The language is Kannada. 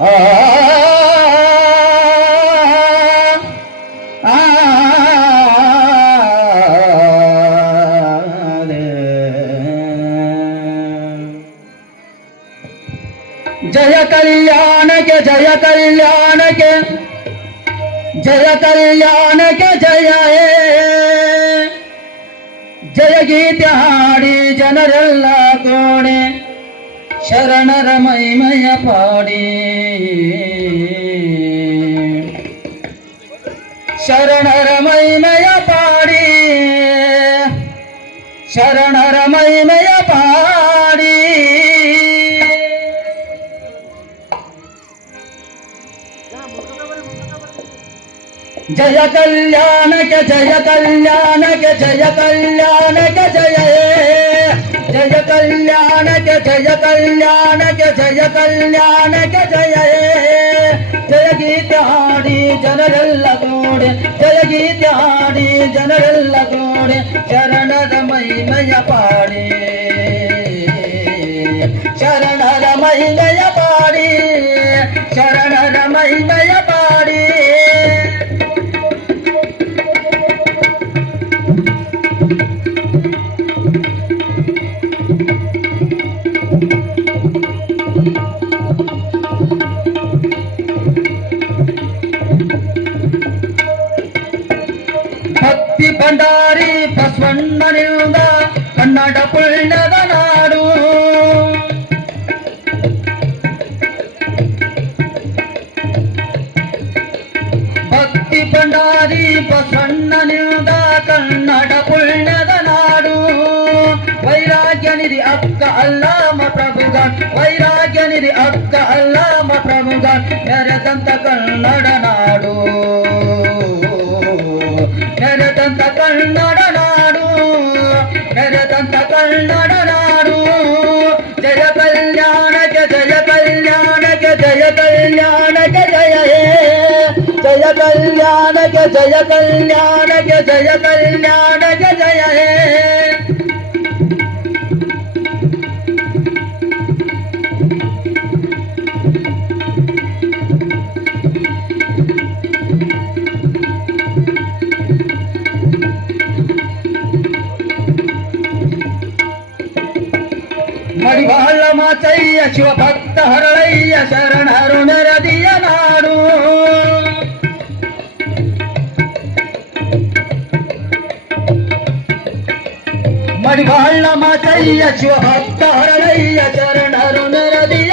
ಆ ಜಯ ಕಲ್ಯಾಣಕ್ಕೆ ಜಯ ಕಲ್ಯಾಣಕ್ಕೆ ಜಯ ಕಲ್ಯಾಣಕ್ಕೆ ಜಯ ಜಯ ಗೀತೆ ಹಾಡಿ ಜನರೆಲ್ಲ ಕೋಣೆ ಶರಣರ ಮೈಮಯ ಪಾಡಿ ಶರಣರ ಮೈಮಯ ಪಾಡಿ ಶರಣರ ಮೈಮಯ ಪಾಡಿ ಜಯ ಕಲ್ಯಾಣಕ್ಕೆ ಜಯ ಕಲ್ಯಾಣಕ್ಕೆ ಜಯ ಕಲ್ಯಾಣಕ್ಕೆ ಜಯ ಜಯ ಕಲ್ಯಾಣಕ್ಕೆ ಜಯ ಕಲ್ಯಾಣಕ್ಕೆ ಜಯ ಕಲ್ಯಾಣಕ್ಕೆ ಜಯ ಜಯ ಗೀತೆ ಹಾಡಿ ಜನರೆಲ್ಲ ಕೂಡೆ ಜಯ ಗೀತೆ ಹಾಡಿ ಜನರೆಲ್ಲ ಕೂಡೆ ಶರಣರ ಮೈಮಯ ಪಾಡಿ ಶರಣರ ಮೈಮಯ ಪಾಡಿ ಶರಣರ ಮೈಮಯ ಪಾಡಿ ಭಕ್ತಿ ಭಂಡಾರಿ ಬಸವಣ್ಣನಿಂದ ಕನ್ನಡ ಪುಣ್ಯದ ನಾಡು ಭಕ್ತಿ ಭಂಡಾರಿ ಬಸವಣ್ಣನಿಂದ ಕನ್ನಡ ಪುಣ್ಯದ ನಾಡು ವೈರಾಗ್ಯ ನಿಧಿ ಅಕ್ಕ ಅಲ್ಲಾಮ ಪ್ರಭುಗಳು ವೈರಾಗ್ಯ ನಿಧಿ ಅಕ್ಕ ಅಲ್ಲಾಮ ಪ್ರಭುಗಳು ನೆರೆದಂತ ಕನ್ನಡ ನಾಡು ನೆರೆದಂತ ಕನ್ನಡ ನಾಡು ನೆರೆದಂತ ಕನ್ನಡ ನಾಡು ಜಯ ಕಲ್ಯಾಣಕ್ಕೆ ಜಯ ಕಲ್ಯಾಣಕ್ಕೆ ಜಯ ಕಲ್ಯಾಣಕ್ಕೆ ಜಯ ಜಯ ಕಲ್ಯಾಣಕ್ಕೆ ಜಯ ಕಲ್ಯಾಣಕ್ಕೆ ಜಯ ಕಲ್ಯಾಣಕ್ಕೆ ಜಯ ಮಡಿವಾಳ ಮಾಚಯ್ಯ ಶಿವಭಕ್ತ ಹರಳಯ್ಯ ಶರಣರು ನೆರದಿಯ ನಾಡು ಮಡಿವಾಳ ಮಾಚಯ್ಯ ಶಿವಭಕ್ತ ಹರಳಯ್ಯ ಶರಣರು ನೆರದಿಯ